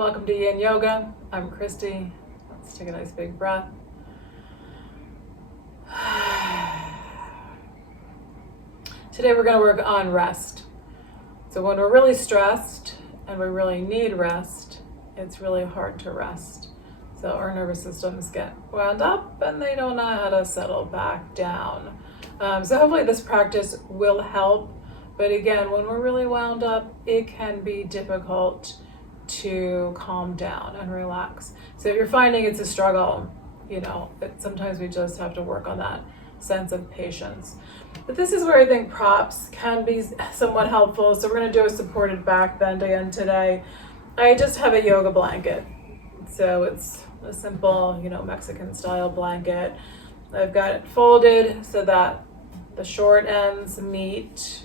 Welcome to Yin Yoga. I'm Christy. Let's take a nice big breath. Today we're going to work on rest. So when we're really stressed and we really need rest, it's really hard to rest. So our nervous systems get wound up and they don't know how to settle back down. So hopefully this practice will help. But again, when we're really wound up, it can be difficult to calm down and relax. So if you're finding it's a struggle, sometimes we just have to work on that sense of patience. But this is where I think props can be somewhat helpful. So we're going to do a supported back bend again today. I just have a yoga blanket. So it's a simple, Mexican style blanket. I've got it folded so that the short ends meet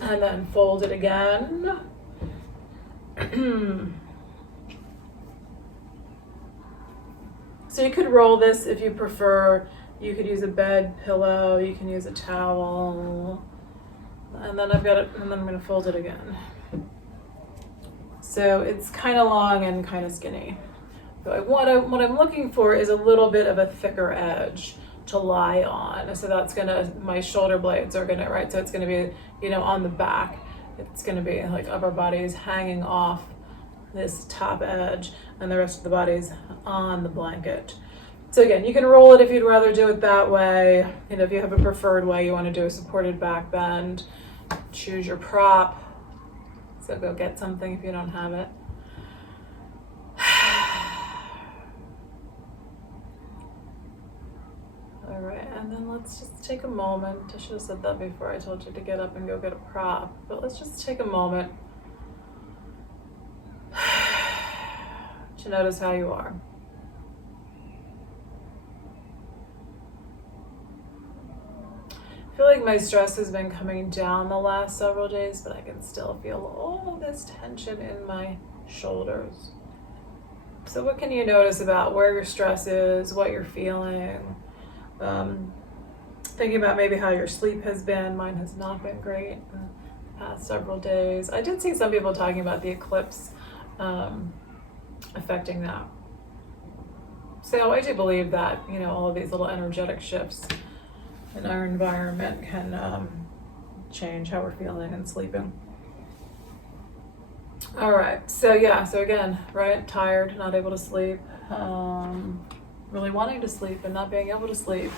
and then fold it again. So you could roll this if you prefer. You could use a bed pillow, you can use a towel, and then I've got it, and then I'm going to fold it again. So it's kind of long and kind of skinny. So what I'm looking for is a little bit of a thicker edge to lie on. So that's my shoulder blades are gonna, right? So it's gonna be, on the back. It's gonna be like upper body is hanging off this top edge and the rest of the body's on the blanket. So again, you can roll it if you'd rather do it that way. If you have a preferred way, you want to do a supported back bend, choose your prop. So go get something if you don't have it. All right, and then let's just take a moment. I should have said that before I told you to get up and go get a prop, but let's just take a moment to notice how you are. I feel like my stress has been coming down the last several days, but I can still feel all this tension in my shoulders. So what can you notice about where your stress is, what you're feeling? Thinking about maybe how your sleep has been. Mine has not been great the past several days. I did see some people talking about the eclipse affecting that. So I do believe that, all of these little energetic shifts in our environment can change how we're feeling and sleeping. All right, so again, right, tired, not able to sleep, really wanting to sleep and not being able to sleep.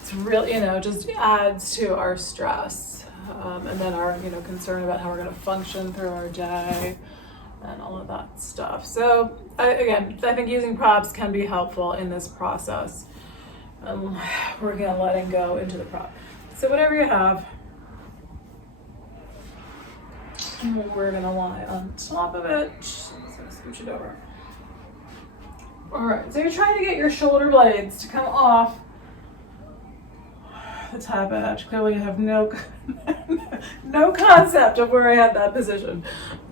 It's really, just adds to our stress, and then our, concern about how we're going to function through our day and all of that stuff. So I think using props can be helpful in this process. We're going to letting go into the prop. So whatever you have, we're going to lie on top of it. So scooch it over. All right, so you're trying to get your shoulder blades to come off the top edge. Clearly you have no concept of where I had that position.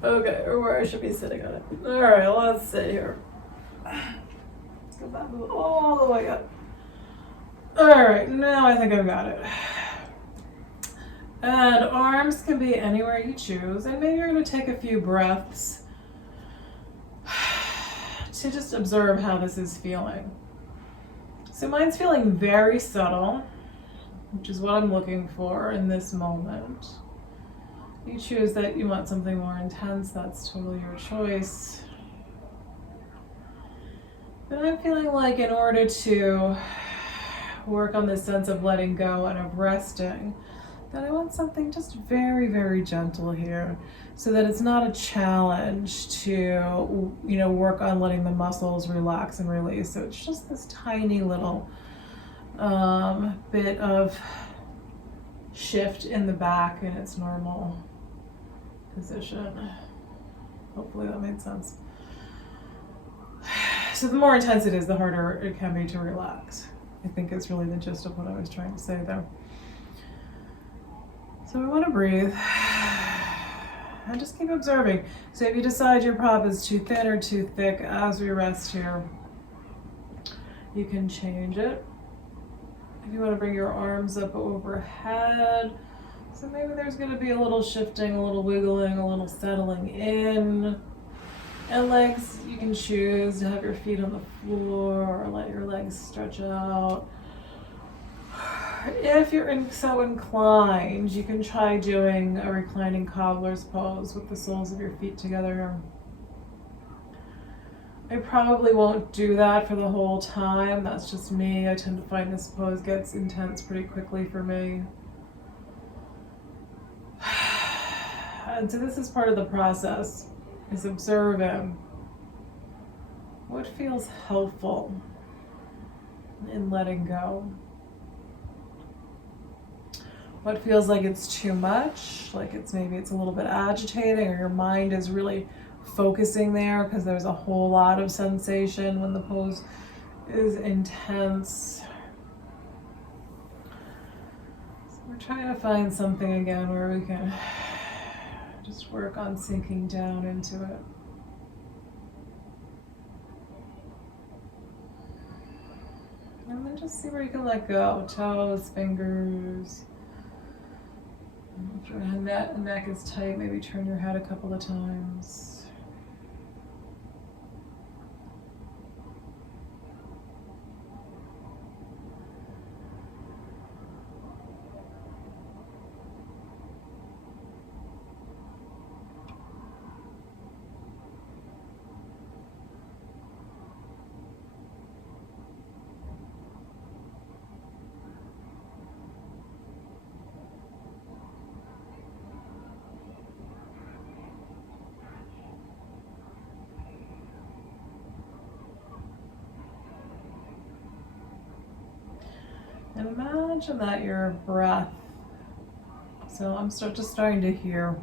Okay, or where I should be sitting on it. All right, let's sit here. Let's go back all the way up. All right, now I think I've got it. And arms can be anywhere you choose. And maybe you're going to take a few breaths to just observe how this is feeling. So mine's feeling very subtle, which is what I'm looking for in this moment. You choose that you want something more intense, that's totally your choice. But I'm feeling like in order to work on this sense of letting go and of resting, that I want something just very, very gentle here so that it's not a challenge to, work on letting the muscles relax and release. So it's just this tiny little bit of shift in the back in its normal position. Hopefully that made sense. So the more intense it is, the harder it can be to relax. I think it's really the gist of what I was trying to say there. So we want to breathe and just keep observing. So if you decide your prop is too thin or too thick as we rest here, you can change it. If you want to bring your arms up overhead, so maybe there's going to be a little shifting, a little wiggling, a little settling in. And legs, you can choose to have your feet on the floor or let your legs stretch out. If you're so inclined, you can try doing a reclining cobbler's pose with the soles of your feet together. I probably won't do that for the whole time. That's just me. I tend to find this pose gets intense pretty quickly for me. And so this is part of the process, is observing what feels helpful in letting go. What feels like it's too much, like maybe it's a little bit agitating, or your mind is really focusing there because there's a whole lot of sensation when the pose is intense. So we're trying to find something again where we can just work on sinking down into it. And then just see where you can let go. Toes, fingers. If your neck is tight, maybe turn your head a couple of times. And imagine that your breath, so I'm just starting to hear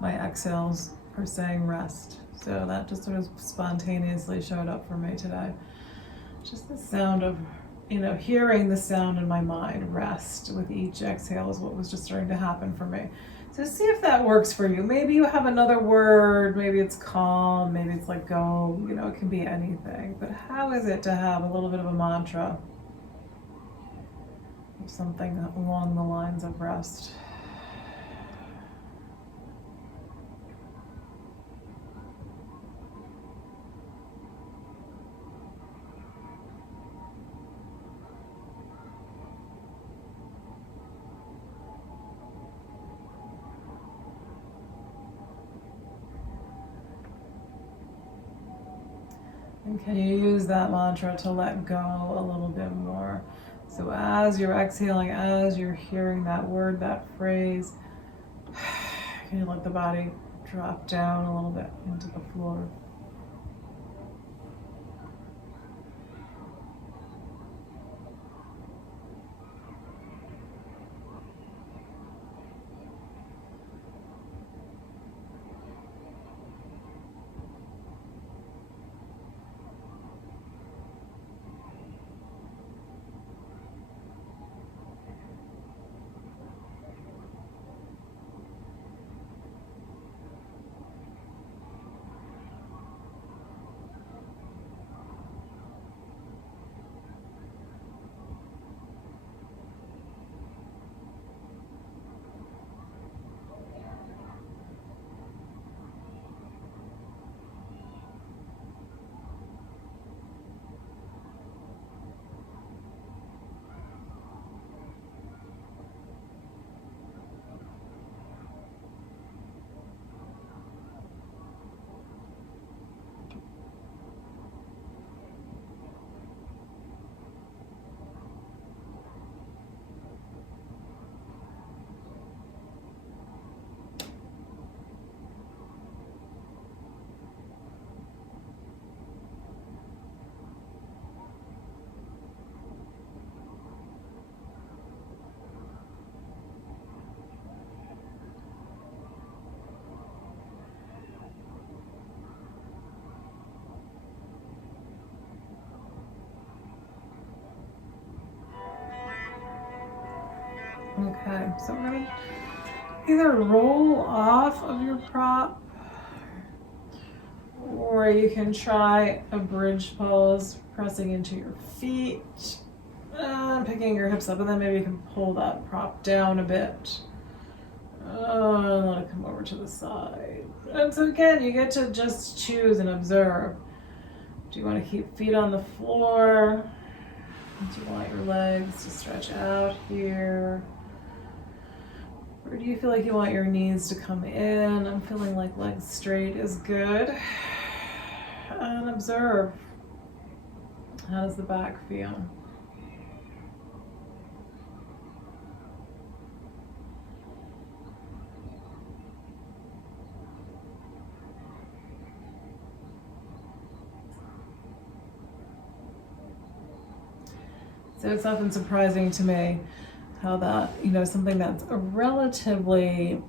my exhales are saying rest. So that just sort of spontaneously showed up for me today. Just the sound of, hearing the sound in my mind, rest, with each exhale is what was just starting to happen for me. So see if that works for you. Maybe you have another word, maybe it's calm, maybe it's let go, it can be anything. But how is it to have a little bit of a mantra? Something along the lines of rest. And can you use that mantra to let go a little bit more? So as you're exhaling, as you're hearing that word, that phrase, can you let the body drop down a little bit into the floor? Okay, so we're going to either roll off of your prop, or you can try a bridge pose, pressing into your feet, and picking your hips up, and then maybe you can pull that prop down a bit. And let it come over to the side. And so again, you get to just choose and observe. Do you want to keep feet on the floor? Do you want your legs to stretch out here? Or do you feel like you want your knees to come in? I'm feeling like legs straight is good. And observe. How does the back feel? So it's often surprising to me how that, something that's a relatively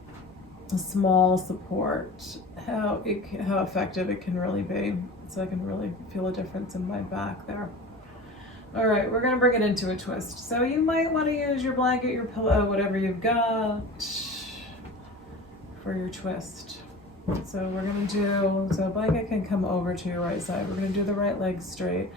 small support, how effective it can really be. So I can really feel a difference in my back there. All right, we're gonna bring it into a twist. So you might want to use your blanket, your pillow, whatever you've got for your twist. So we're gonna do, so a blanket can come over to your right side. We're gonna do the right leg straight.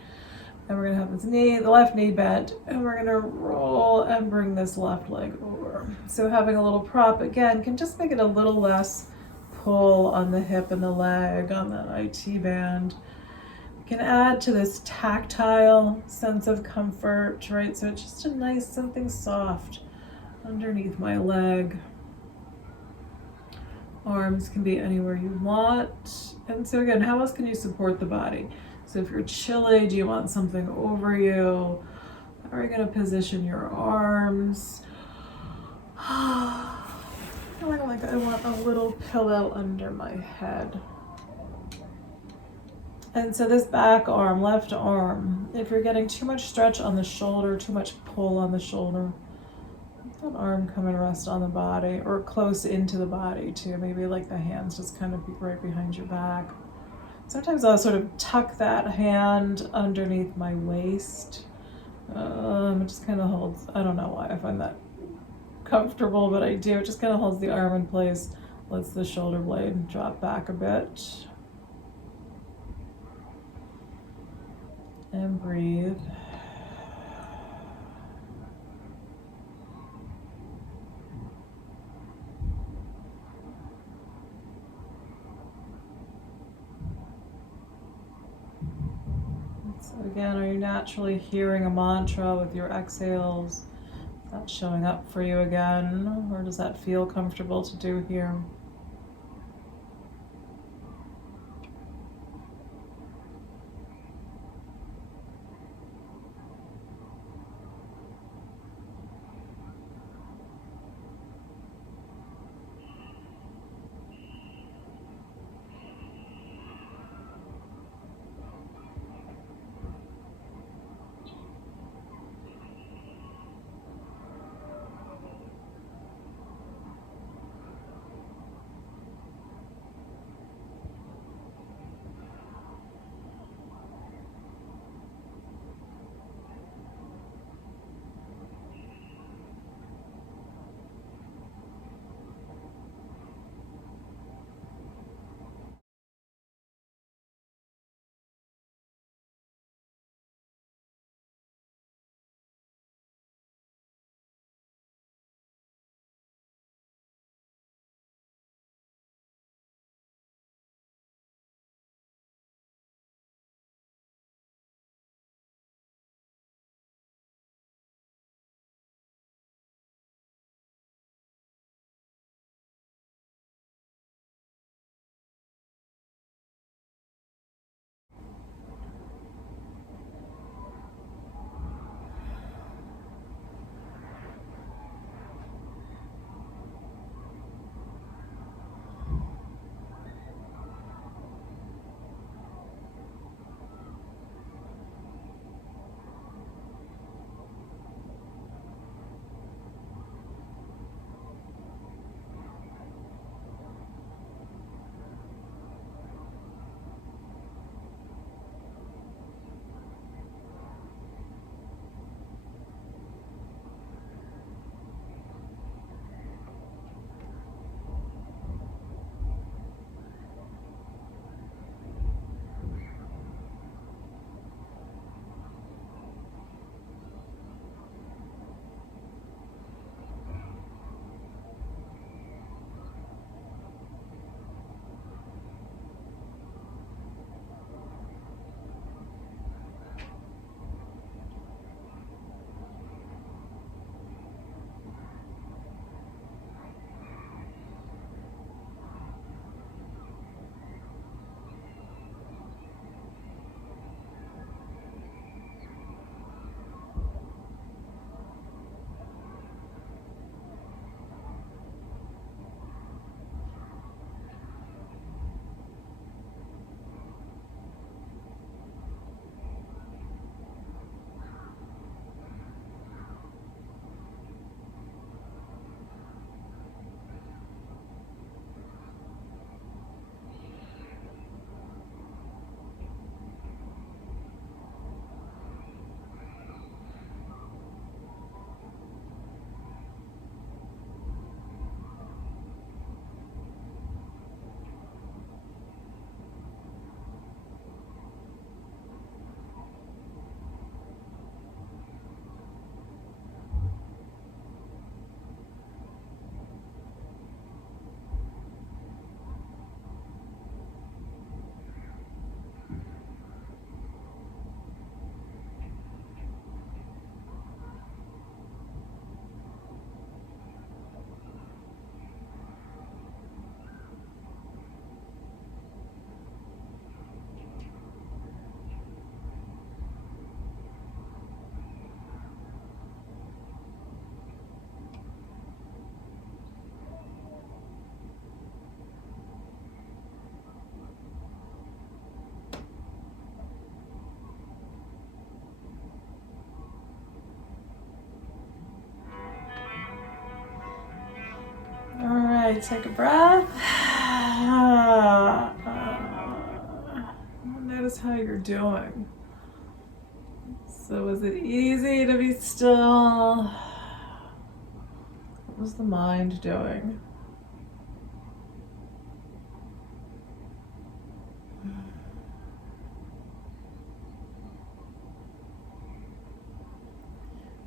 And we're gonna have this knee, the left knee bent, and we're gonna roll and bring this left leg over. So having a little prop, again, can just make it a little less pull on the hip and the leg, on that IT band. Can add to this tactile sense of comfort, right? So it's just a nice, something soft underneath my leg. Arms can be anywhere you want. And so again, how else can you support the body? So if you're chilly, do you want something over you? How are you going to position your arms? I feel like I want a little pillow under my head. And so this back arm, left arm, if you're getting too much stretch on the shoulder, too much pull on the shoulder, that arm come and rest on the body or close into the body too. Maybe like the hands just kind of be right behind your back. Sometimes I'll sort of tuck that hand underneath my waist. It just kind of holds, I don't know why I find that comfortable, but I do. It just kind of holds the arm in place, lets the shoulder blade drop back a bit. And breathe. So again, are you naturally hearing a mantra with your exhales? Is that showing up for you again? Or does that feel comfortable to do here? right, take a breath. Notice how you're doing. So was it easy to be still? What was the mind doing?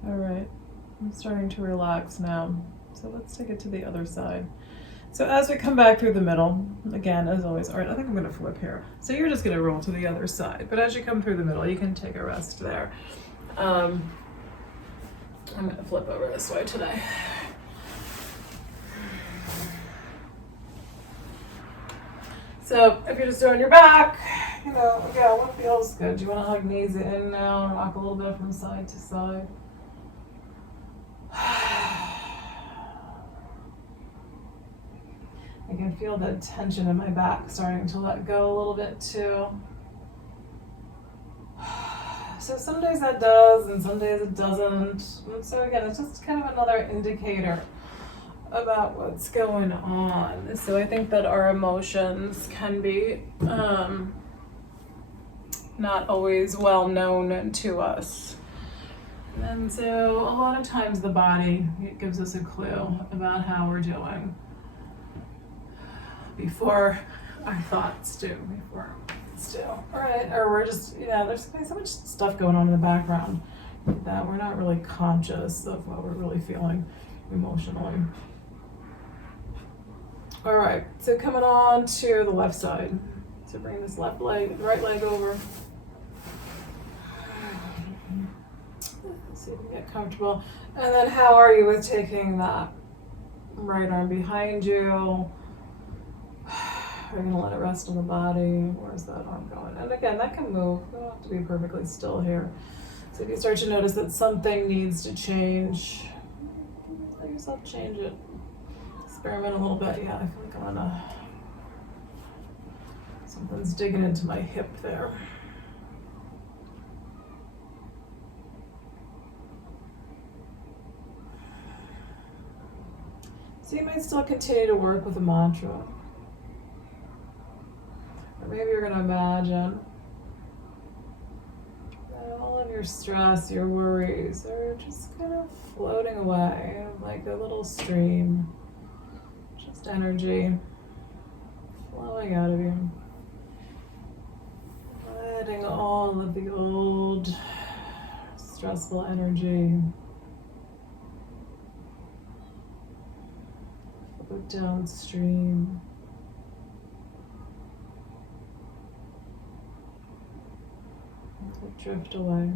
All right, I'm starting to relax now. So let's take it to the other side. So as we come back through the middle, again, as always, all right, I think I'm gonna flip here. So you're just gonna roll to the other side, but as you come through the middle, you can take a rest there. I'm gonna flip over this way today. So if you're just doing your back, again, what feels good? Do you wanna hug knees in now and rock a little bit from side to side? I can feel the tension in my back starting to let go a little bit too. So some days that does, and some days it doesn't. And so again, it's just kind of another indicator about what's going on. So I think that our emotions can be not always well known to us. And so a lot of times the body, it gives us a clue about how we're doing before our thoughts do, All right, or we're just, there's so much stuff going on in the background that we're not really conscious of what we're really feeling emotionally. All right, so coming on to the left side. So bring this right leg over. See if you can get comfortable. And then how are you with taking that right arm behind you? We're gonna let it rest on the body. Where's that arm going? And again, that can move. You don't have to be perfectly still here. So if you start to notice that something needs to change, let yourself change it. Experiment a little bit. Yeah, I feel like I'm gonna, something's digging into my hip there. So you might still continue to work with a mantra. Or maybe you're going to imagine that all of your stress, your worries are just kind of floating away like a little stream. Just energy flowing out of you. Letting all of the old stressful energy go downstream. Drift away.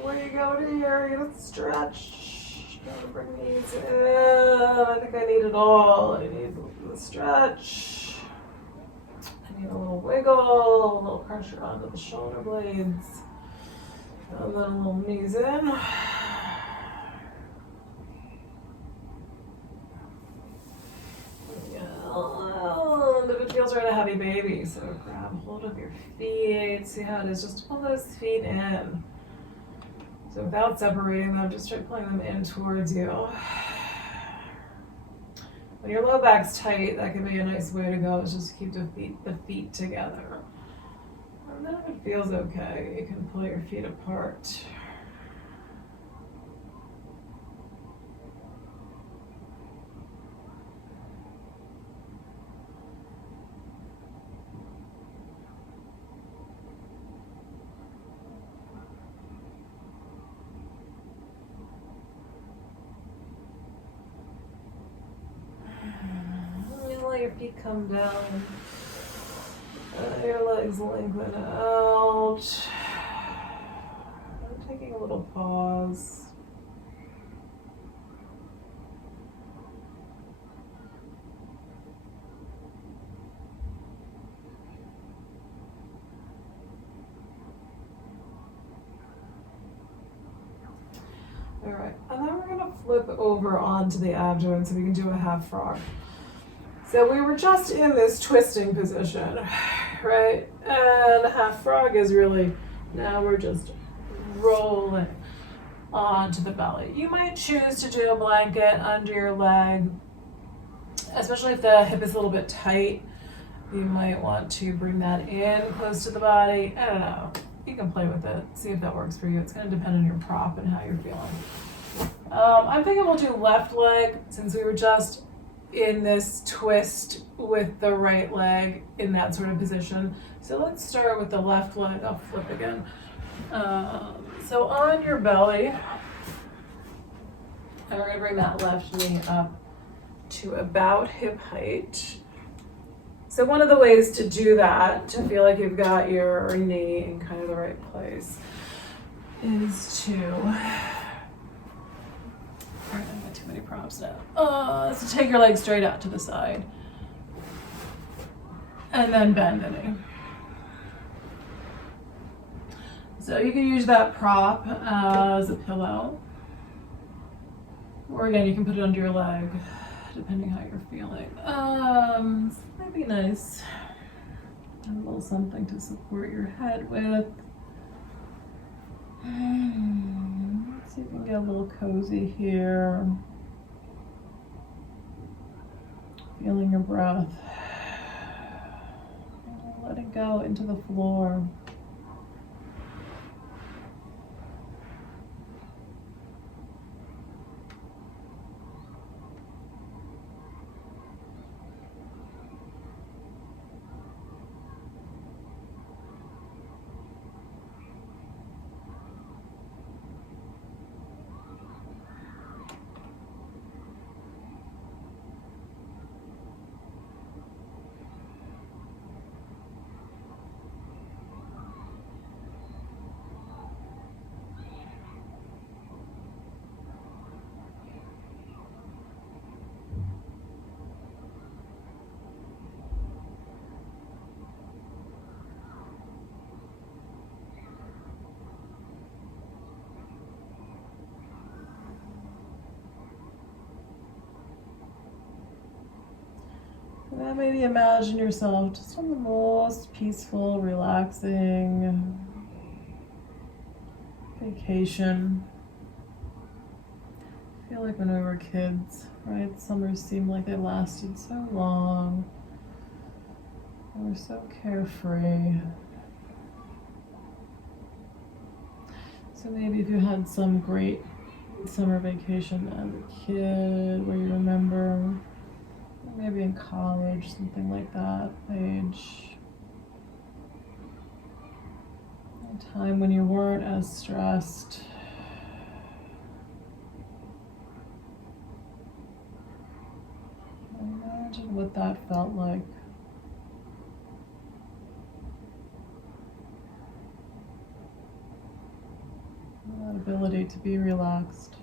before you go to here, you gotta stretch. Gotta bring these in. I think I need it all. I need the stretch. I need a little wiggle, a little pressure onto the shoulder blades. And then a little knees in. And if it feels right, a heavy baby, so grab hold of your feet, see how it is, just pull those feet in. So without separating them, just start pulling them in towards you. When your low back's tight, that can be a nice way to go, is just keep the feet together. And then if it feels okay, you can pull your feet apart. Let your feet come down. Your legs lengthen out. I'm taking a little pause. All right, and then we're gonna flip over onto the abdomen so we can do a half frog. So we were just in this twisting position, right? And half frog is really, now we're just rolling onto the belly. You might choose to do a blanket under your leg, especially if the hip is a little bit tight. You might want to bring that in close to the body. I don't know. You can play with it, see if that works for you. It's going to depend on your prop and how you're feeling. I'm thinking we'll do left leg since we were just in this twist with the right leg in that sort of position. So let's start with the left leg. I'll flip again. So on your belly, and we're going to bring that left knee up to about hip height. So one of the ways to do that, to feel like you've got your knee in kind of the right place, is to, I've got too many props now. So take your leg straight out to the side. And then bend the knee. So you can use that prop as a pillow. Or again, you can put it under your leg, depending how you're feeling. This might be nice. A little something to support your head with. Let's see if we can get a little cozy here. Feeling your breath. Let it go into the floor. Now maybe imagine yourself just on the most peaceful, relaxing vacation. I feel like when we were kids, right? Summers seemed like they lasted so long. We were so carefree. So maybe if you had some great summer vacation as a kid where you remember, maybe in college, something like that age. A time when you weren't as stressed. Imagine what that felt like. that ability to be relaxed.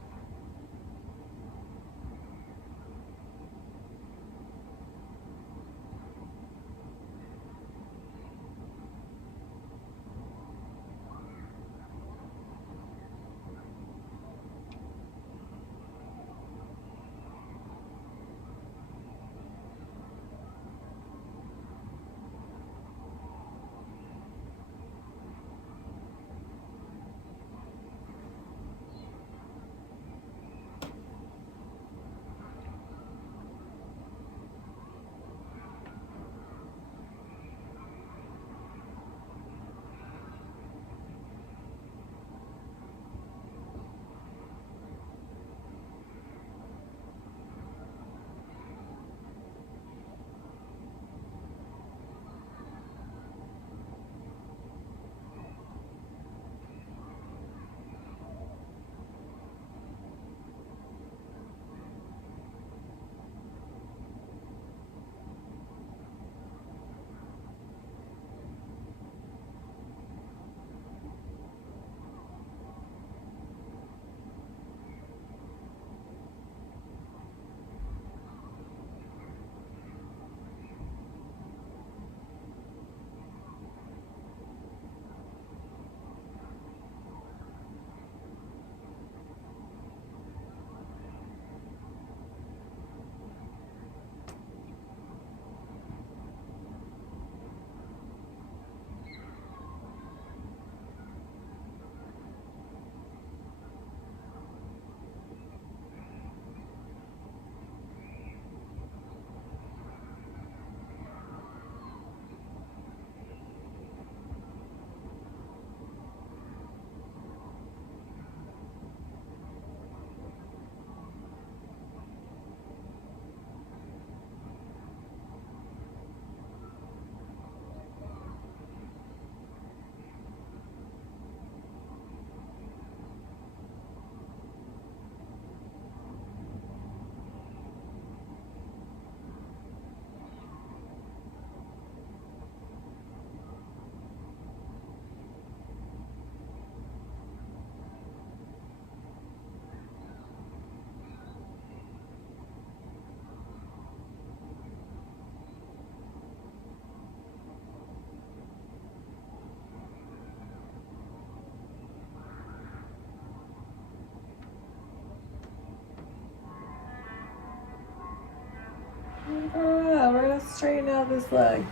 Alright, we're going to straighten out this leg.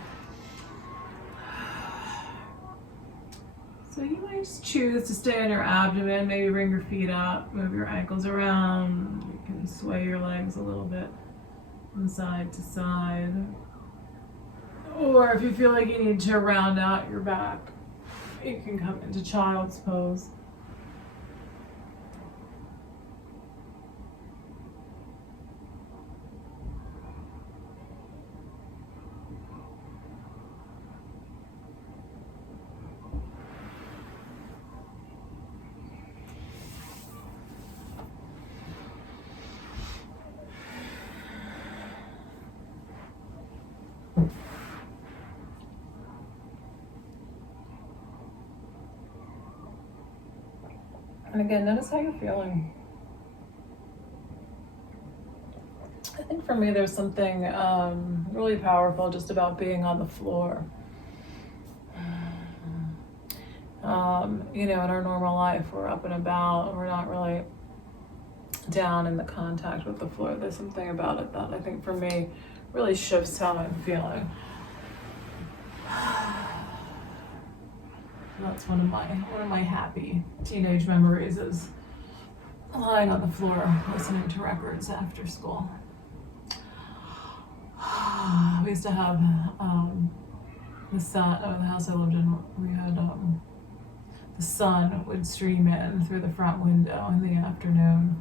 So you might just choose to stay on your abdomen, maybe bring your feet up, move your ankles around. You can sway your legs a little bit from side to side. Or if you feel like you need to round out your back, you can come into child's pose. And again, notice how you're feeling. I think for me, there's something really powerful just about being on the floor. In our normal life, we're up and about, we're not really down in the contact with the floor. There's something about it that I think for me really shifts how I'm feeling. That's one of my happy teenage memories is lying on the floor listening to records after school. We used to have the sun, the house I lived in, we had the sun would stream in through the front window in the afternoon.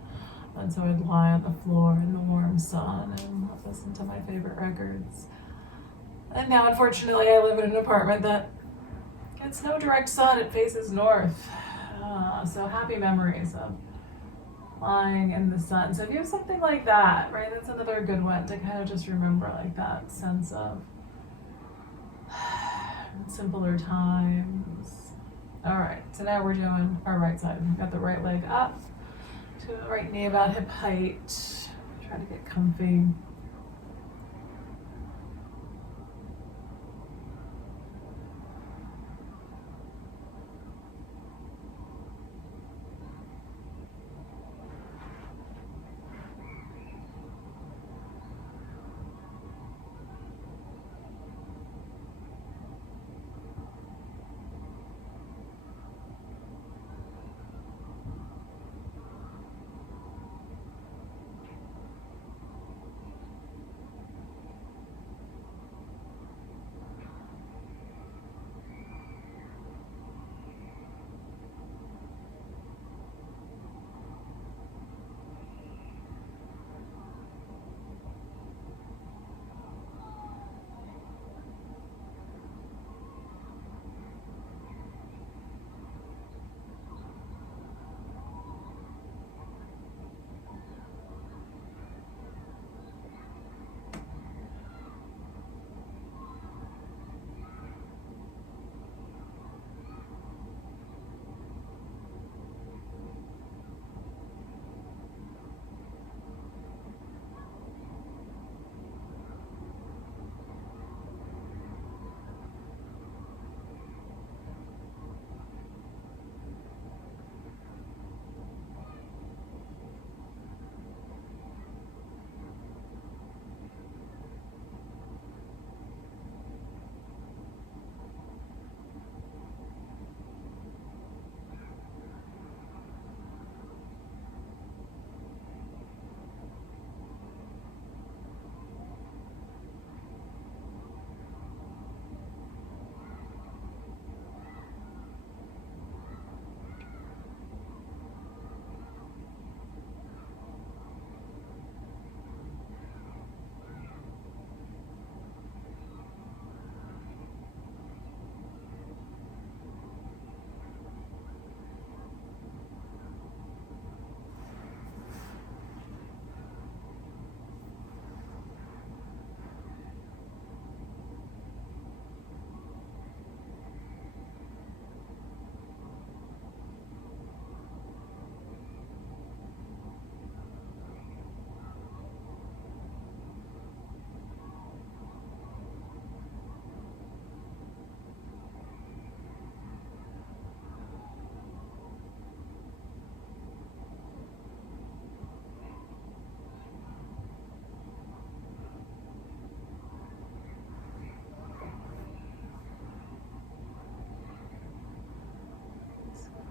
And so I'd lie on the floor in the warm sun and listen to my favorite records. And now, unfortunately, I live in an apartment that gets no direct sun, it faces north. So happy memories of lying in the sun. So if you have something like that, right, that's another good one to kind of just remember, like that sense of simpler times. All right, so now we're doing our right side. We've got the right leg up to the right knee about hip height. Try to get comfy.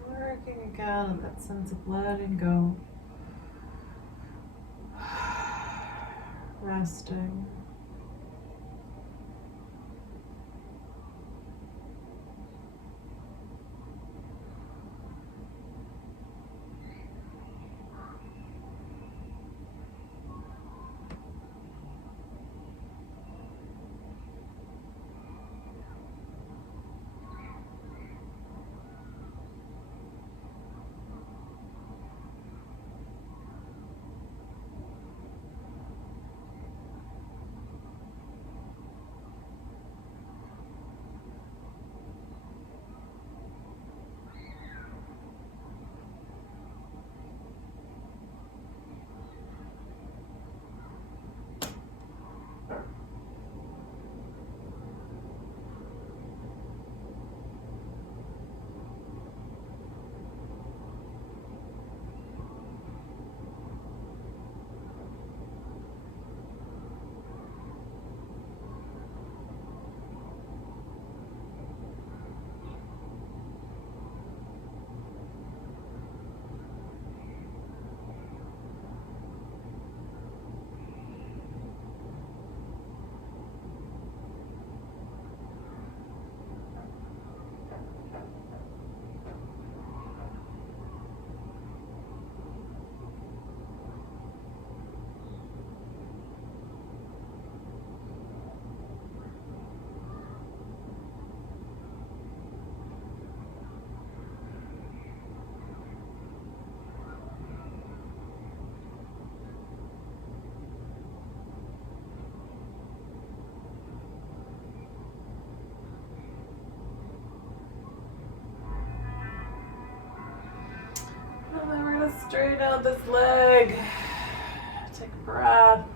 Working again on that sense of letting go, resting. Straighten out this leg. Take a breath.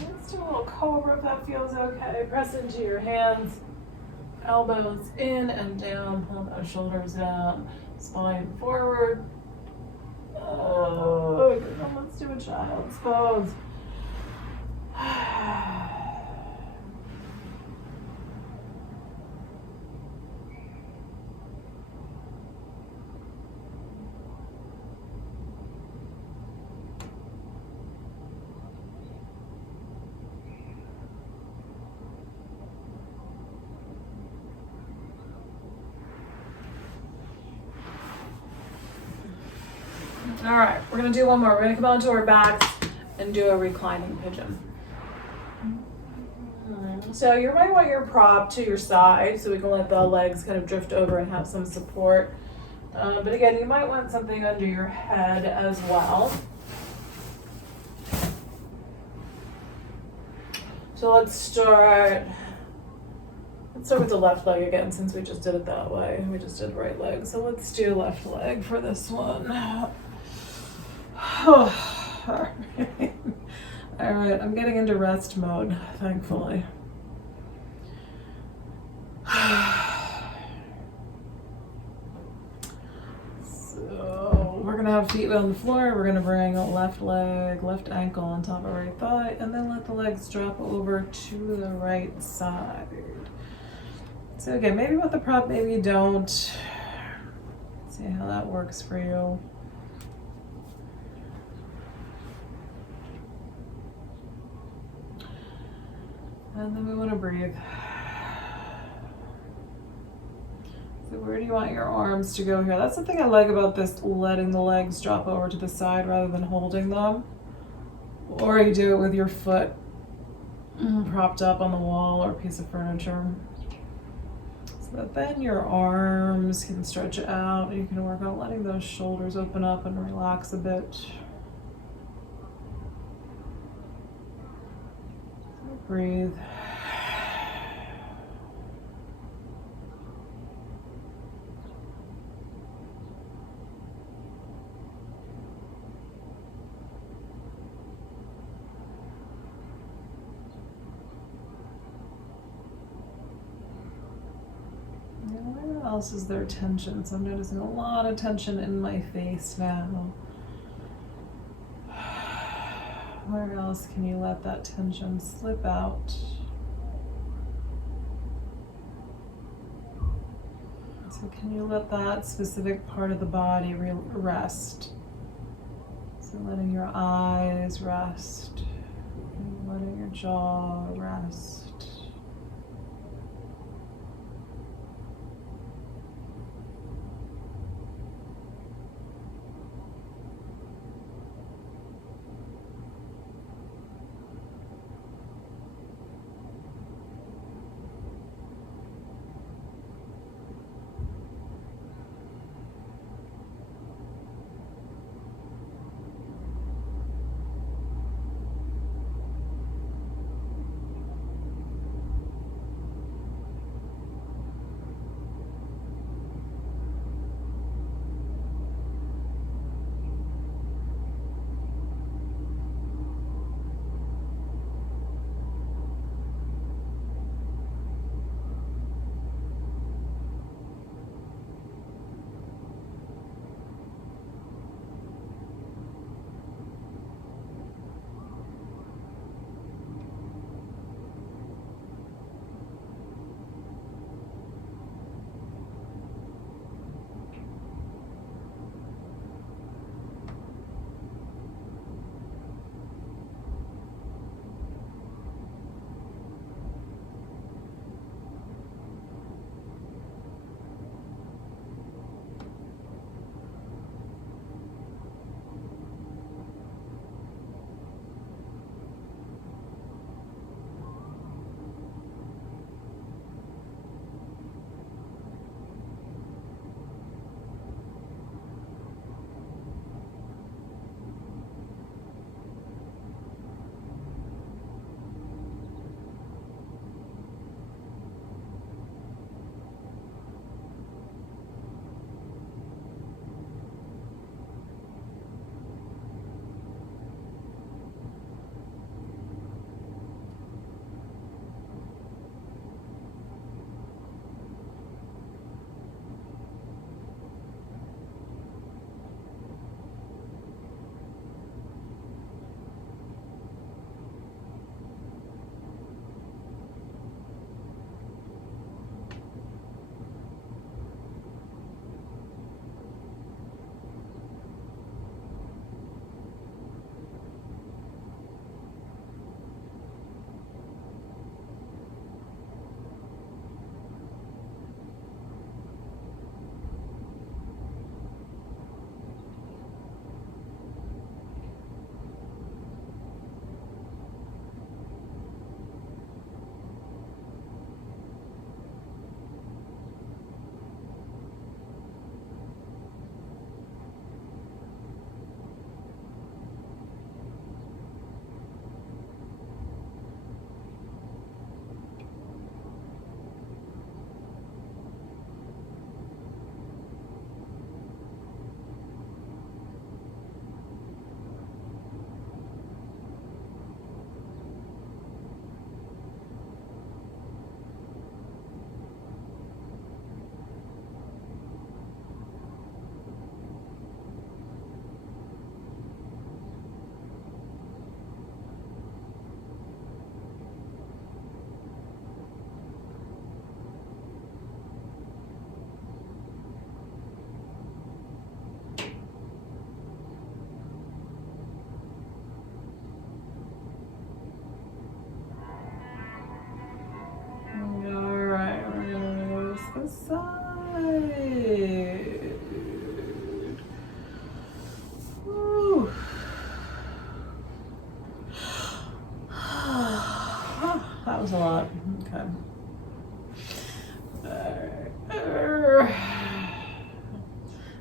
Let's do a little cobra if that feels okay. Press into your hands, elbows in and down. Pull those shoulders down, spine forward. Oh, good. Now let's do a child's pose. All right, we're gonna do one more. We're gonna come onto our backs and do a reclining pigeon. So you might want your prop to your side so we can let the legs kind of drift over and have some support. But again, you might want something under your head as well. So let's start with the left leg again, since we just did it that way. We just did right leg. So let's do left leg for this one. All right. All right, I'm getting into rest mode, thankfully. So we're gonna have feet on the floor. We're gonna bring a left leg, left ankle on top of right thigh, and then let the legs drop over to the right side. So again, maybe with the prop, maybe you don't. See how that works for you. And then we want to breathe. So where do you want your arms to go here? That's the thing I like about this, letting the legs drop over to the side rather than holding them. Or you do it with your foot propped up on the wall or a piece of furniture. So that then your arms can stretch out. You can work on letting those shoulders open up and relax a bit. So breathe. Where else is there tension? So I'm noticing a lot of tension in my face now. Where else can you let that tension slip out? So can you let that specific part of the body rest? So letting your eyes rest, and letting your jaw rest.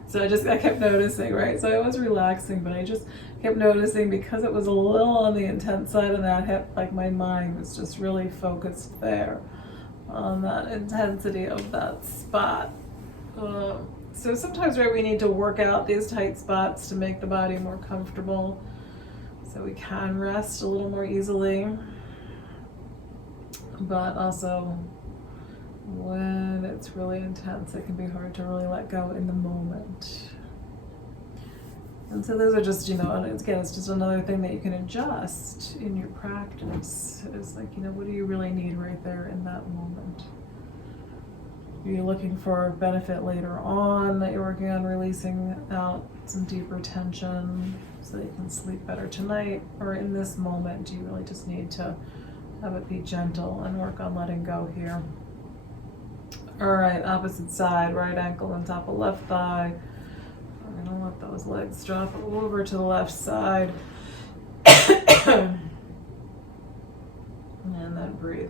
So I kept noticing, right? So I was relaxing, but I just kept noticing because it was a little on the intense side of that hip, like my mind was just really focused there on that intensity of that spot. So sometimes, right, we need to work out these tight spots to make the body more comfortable so we can rest a little more easily. But also, when it's really intense, it can be hard to really let go in the moment. And so those are just, and again, it's just another thing that you can adjust in your practice. It's like, what do you really need right there in that moment? Are you looking for benefit later on that you're working on releasing out some deeper tension so that you can sleep better tonight? Or in this moment, do you really just need to have it be gentle and work on letting go here? All right, opposite side, right ankle on top of left thigh. We're gonna let those legs drop over to the left side. And then breathe.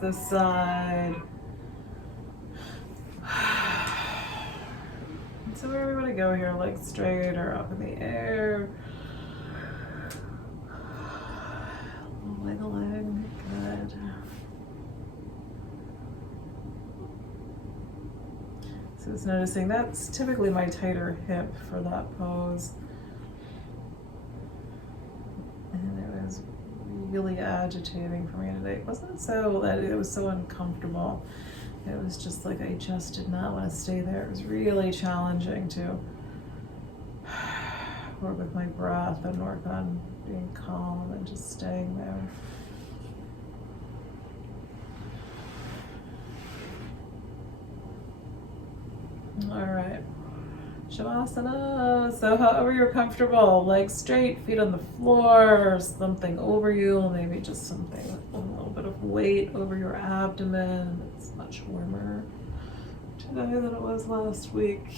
this side. So where we want to go here, legs straight or up in the air. Wiggle leg, good. So it's noticing that's typically my tighter hip for that pose. And it was really agitating for me today. It wasn't so that it was so uncomfortable. It was just like I just did not want to stay there. It was really challenging to work with my breath and work on being calm and just staying there. All right, Shavasana. So however you're comfortable, legs straight, feet on the floor, something over you, maybe just something with a little bit of weight over your abdomen. It's much warmer today than it was last week.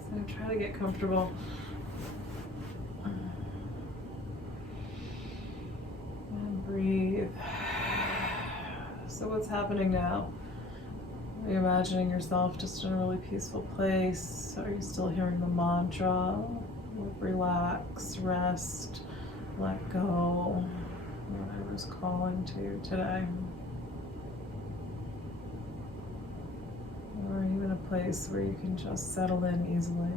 So try to get comfortable. And breathe. So what's happening now? Are you imagining yourself just in a really peaceful place? Are you still hearing the mantra? Relax, rest, let go, whatever's calling to you today. Or even a place where you can just settle in easily.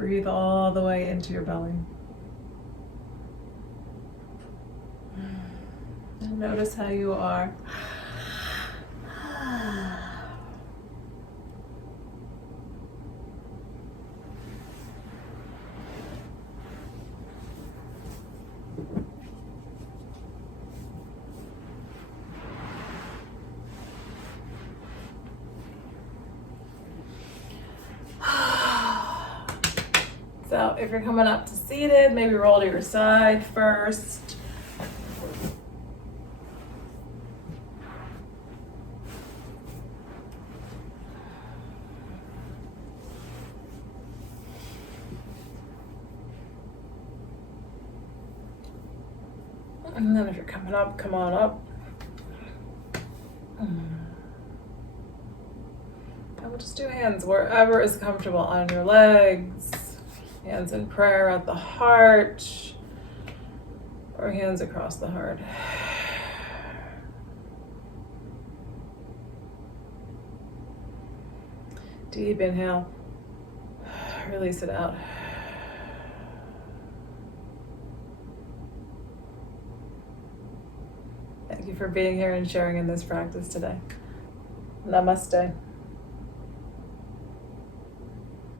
Breathe all the way into your belly. And notice how you are. So if you're coming up to seated, maybe roll to your side first. And then if you're coming up, come on up. And we'll just do hands wherever is comfortable, on your legs, hands in prayer at the heart, or hands across the heart. Deep inhale, release it out. Thank you for being here and sharing in this practice today. Namaste.